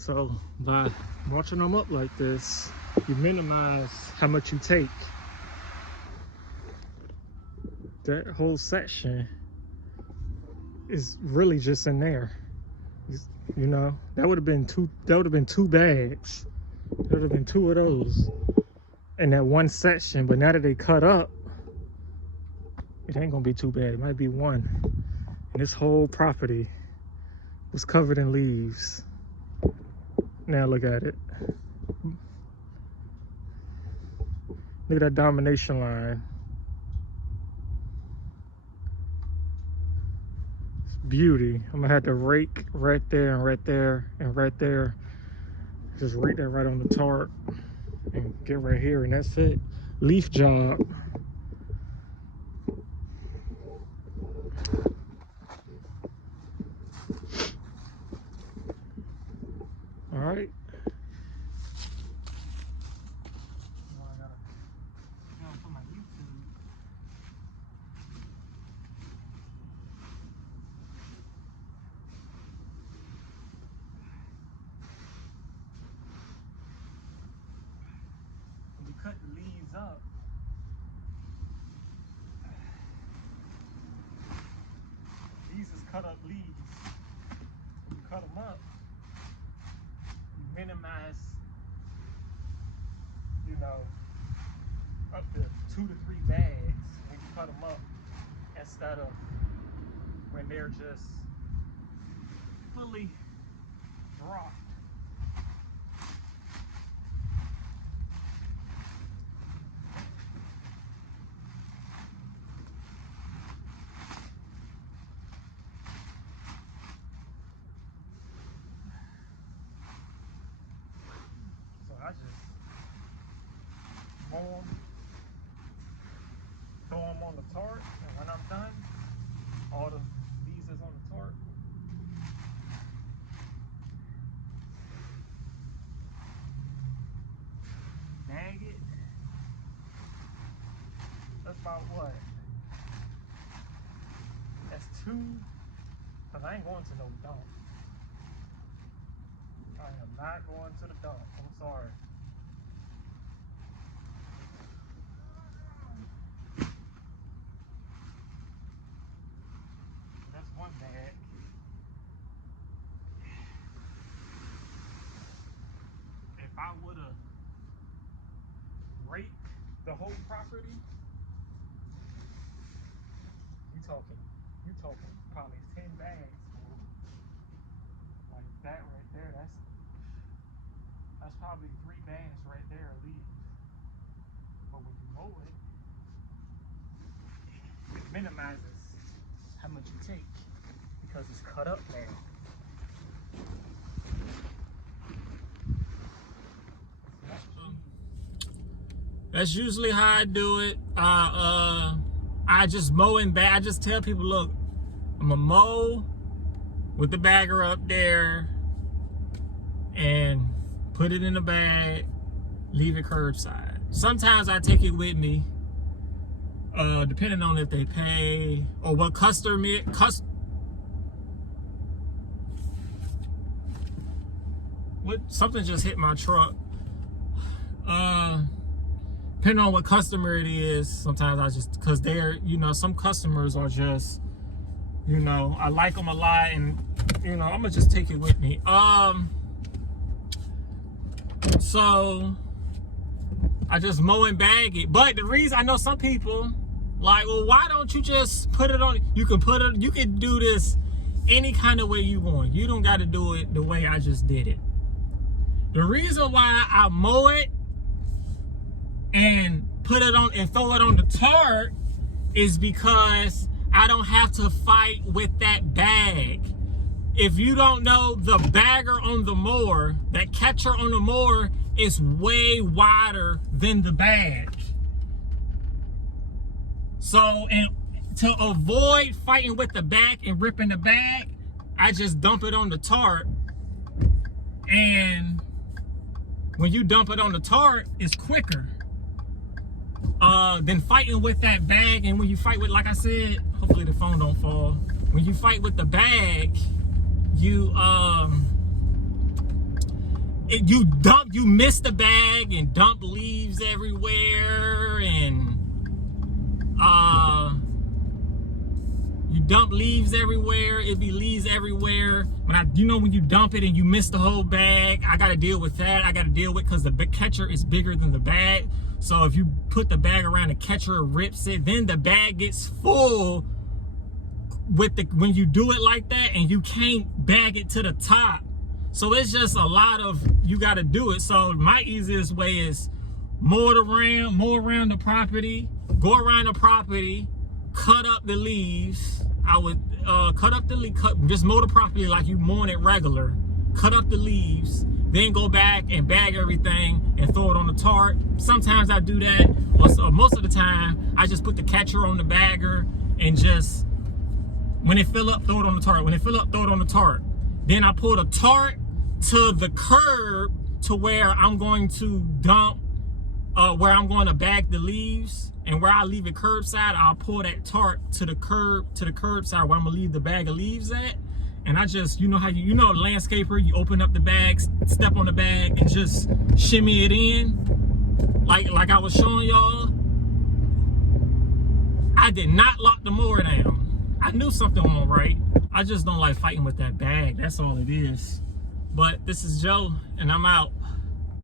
So by watching them up like this, you minimize how much you take. That whole section is really just in there. You know, that would have been two bags. There would have been 2 of those in that one section. But now that they cut up, it ain't gonna be too bad. It might be 1. And this whole property was covered in leaves. Now look at it. Look at that domination line. It's beauty. I'm gonna have to rake right there and right there and right there. Just rake that right on the tarp and get right here, and that's it. Leaf job. All right. When you cut the leaves up, these is cut up leaves. When you cut them up, you minimize, you know, up to 2 to 3 bags when you cut them up, instead of when they're just fully dropped. So I just mow them, throw them on the tarp, and when I'm done, all the leaves is on the tarp. Bag it. That's about what? That's 2, because I ain't going to no dump. I am not going to the dump. I'm sorry. That's 1 bag. If I would have raked the whole property, you talking probably 10 bags. Like that right there, that's probably 3 bags right there at least. But when you mow it, it minimizes how much you take because it's cut up now. That's usually how I do it. I just mow in bag. I just tell people, look, I'm gonna mow with the bagger up there and put it in a bag, leave it curbside. Sometimes I take it with me, depending on if they pay or what something just hit my truck. Depending on what customer it is, sometimes I just, because they're, you know, some customers are just, you know, I like them a lot, and, you know, I'm gonna just take it with me. So I just mow and bag it. But the reason, I know some people like, well, why don't you just put it on? You can do this any kind of way you want. You don't got to do it the way I just did it. The reason why I mow it and put it on and throw it on the tarp is because I don't have to fight with that bag. If you don't know, the bagger on the mower, that catcher on the mower is way wider than the bag. So, and to avoid fighting with the bag and ripping the bag, I just dump it on the tarp. And when you dump it on the tarp, it's quicker than fighting with that bag. And when you fight with, like I said, hopefully the phone don't fall. When you fight with the bag, you you miss the bag and dump leaves everywhere, and you dump leaves everywhere. It be leaves everywhere. When when you dump it and you miss the whole bag, I gotta deal with that. I gotta deal with, because the catcher is bigger than the bag. So if you put the bag around the catcher, it rips it. Then the bag gets full when you do it like that, and you can't bag it to the top. So it's just a lot of, you gotta do it. So my easiest way is mow around the property, go around the property, cut up the leaves. I would cut up the leaves, just mow the property like you mowing it regular. Cut up the leaves, then go back and bag everything and throw it on the tarp. Sometimes I do that. Most of the time, I just put the catcher on the bagger and just, when it fill up, throw it on the tarp. When it fill up, throw it on the tarp. Then I pull the tarp to the curb to where I'm going to dump, where I'm going to bag the leaves, and where I leave it curbside, I'll pull that tarp to the curbside where I'm gonna leave the bag of leaves at. And I just, a landscaper, you open up the bags, step on the bag, and just shimmy it in, like I was showing y'all. I did not lock the mower down. I knew something wasn't right. I just don't like fighting with that bag. That's all it is. But this is Joe, and I'm out.